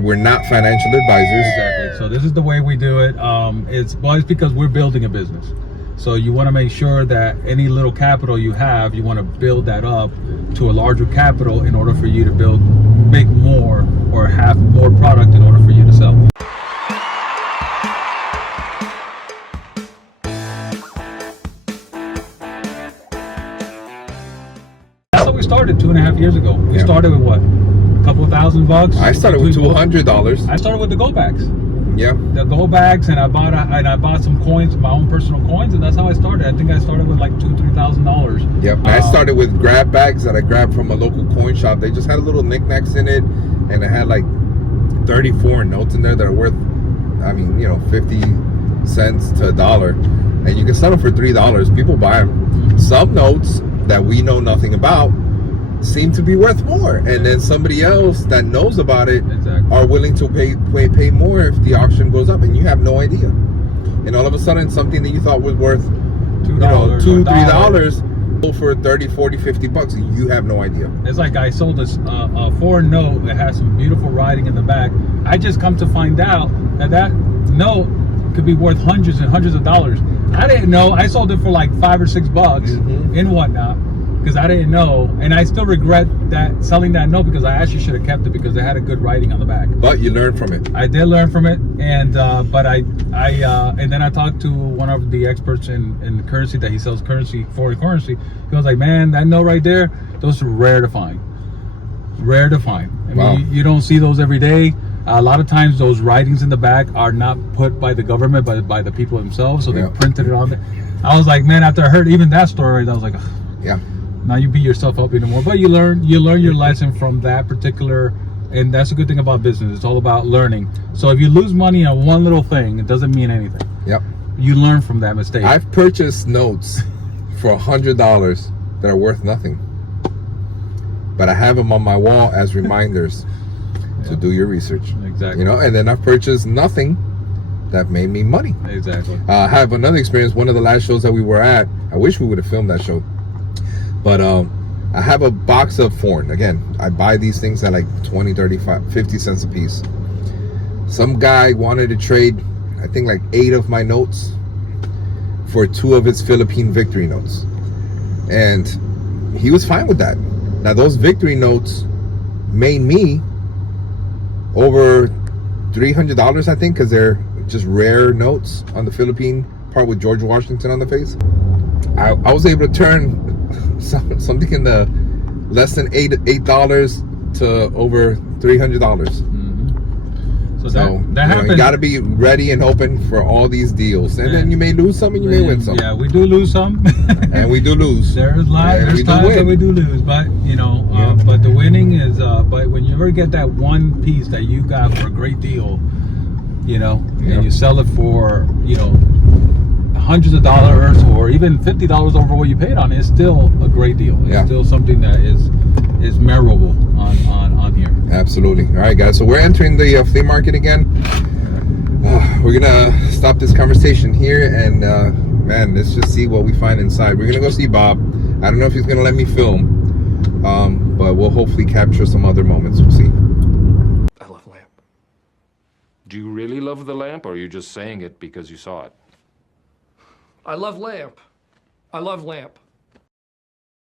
We're not financial advisors. Exactly. So this is the way we do it. It's because we're building a business. So you want to make sure that any little capital you have, you want to build that up to a larger capital in order for you to make more or have more product in order for you to sell. That's how we started 2.5 years ago. We started with what? A couple of $1,000. I started with $200. I started with the go bags. Yeah. The go bags, and I bought some coins, my own personal coins, and that's how I started. I think I started with like $2,000-$3,000. Yep. I started with grab bags that I grabbed from a local coin shop. They just had little knickknacks in it, and it had like 34 notes in there that are worth, 50 cents to $1, and you can sell them for $3. People buy them. Some notes that we know nothing about seem to be worth more, and then somebody else that knows about it are willing to pay more if the auction goes up, and you have no idea. And all of a sudden, something that you thought was worth $2-3 go for 30, 40, 50 bucks, and you have no idea. It's like I sold a foreign note that has some beautiful writing in the back. I just come to find out that note could be worth hundreds and hundreds of dollars. I didn't know. I sold it for like $5 or $6 and whatnot, because I didn't know, and I still regret selling that note, because I actually should have kept it because it had a good writing on the back. But you learned from it. I did learn from it, and and then I talked to one of the experts in currency that he sells foreign currency. He was like, "Man, that note right there, those are rare to find. Rare to find. I mean, you don't see those every day. A lot of times those writings in the back are not put by the government, but by the people themselves, so they printed it on there." I was like, man, after I heard even that story, I was like, ugh. Yeah. Now you beat yourself up anymore, but you learn your lesson from that particular, and that's a good thing about business. It's all about learning. So if you lose money on one little thing, it doesn't mean anything. Yep. You learn from that mistake. I've purchased notes for $100 that are worth nothing, but I have them on my wall as reminders to do your research. Exactly. And then I've purchased nothing that made me money. Exactly. I have another experience. One of the last shows that we were at, I wish we would have filmed that show. But I have a box of foreign. Again, I buy these things at like 20, 35, 50 cents a piece. Some guy wanted to trade, I think, like 8 of my notes for 2 of his Philippine victory notes. And he was fine with that. Now, those victory notes made me over $300, I think, because they're just rare notes on the Philippine part with George Washington on the face. I was able to turn something in the less than $8 to over $300. So that happens. You got to be ready and open for all these deals, and then you may lose some and you may win some. Yeah, we do lose some, and we do lose. There's times that we do lose, but but the winning is. But when you ever get that one piece that you got for a great deal, and you sell it for hundreds of dollars or even $50 over what you paid on it, it's still a great deal. It's still something that is memorable on here. Absolutely. All right, guys, so we're entering the flea market again. We're gonna stop this conversation here, and man, let's just see what we find inside. We're gonna go see Bob. I don't know if he's gonna let me film, but we'll hopefully capture some other moments. We'll see. I love lamp. Do you really love the lamp, or are you just saying it because you saw it? I love lamp. I love lamp.